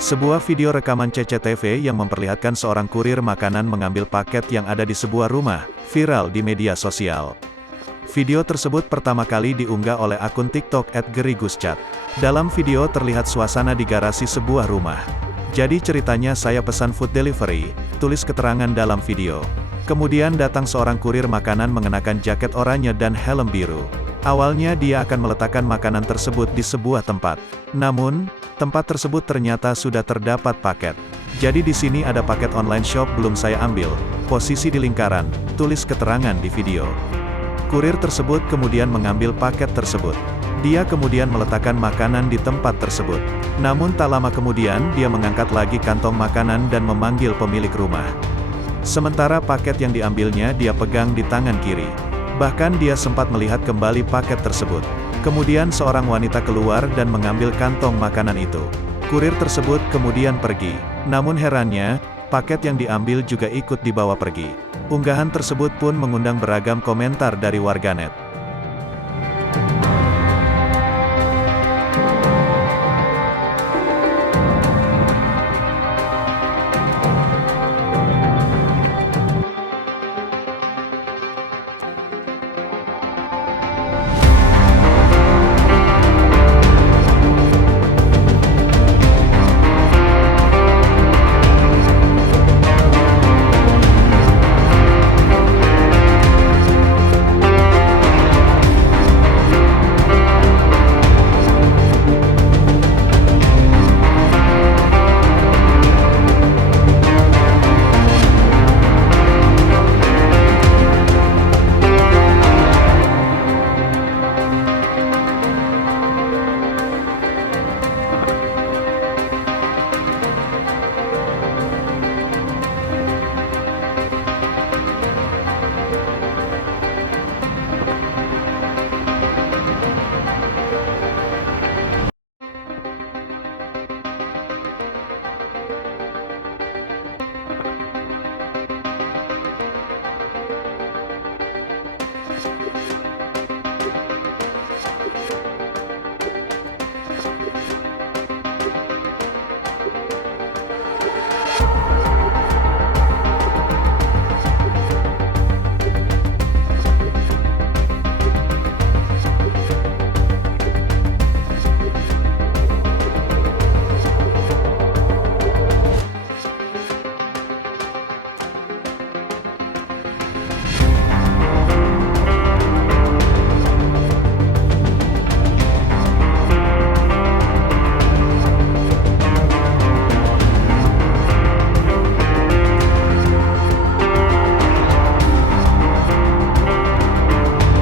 Sebuah video rekaman CCTV yang memperlihatkan seorang kurir makanan mengambil paket yang ada di sebuah rumah, viral di media sosial. Video tersebut pertama kali diunggah oleh akun TikTok @geriguscat. Dalam video terlihat suasana di garasi sebuah rumah. Jadi ceritanya saya pesan food delivery, tulis keterangan dalam video. Kemudian datang seorang kurir makanan mengenakan jaket oranye dan helm biru. Awalnya dia akan meletakkan makanan tersebut di sebuah tempat. Namun, tempat tersebut ternyata sudah terdapat paket. Jadi di sini ada paket online shop belum saya ambil, posisi di lingkaran, tulis keterangan di video. Kurir tersebut kemudian mengambil paket tersebut. Dia kemudian meletakkan makanan di tempat tersebut. Namun tak lama kemudian dia mengangkat lagi kantong makanan dan memanggil pemilik rumah. Sementara paket yang diambilnya dia pegang di tangan kiri. Bahkan dia sempat melihat kembali paket tersebut. Kemudian seorang wanita keluar dan mengambil kantong makanan itu. Kurir tersebut kemudian pergi. Namun herannya, paket yang diambil juga ikut dibawa pergi. Unggahan tersebut pun mengundang beragam komentar dari warganet.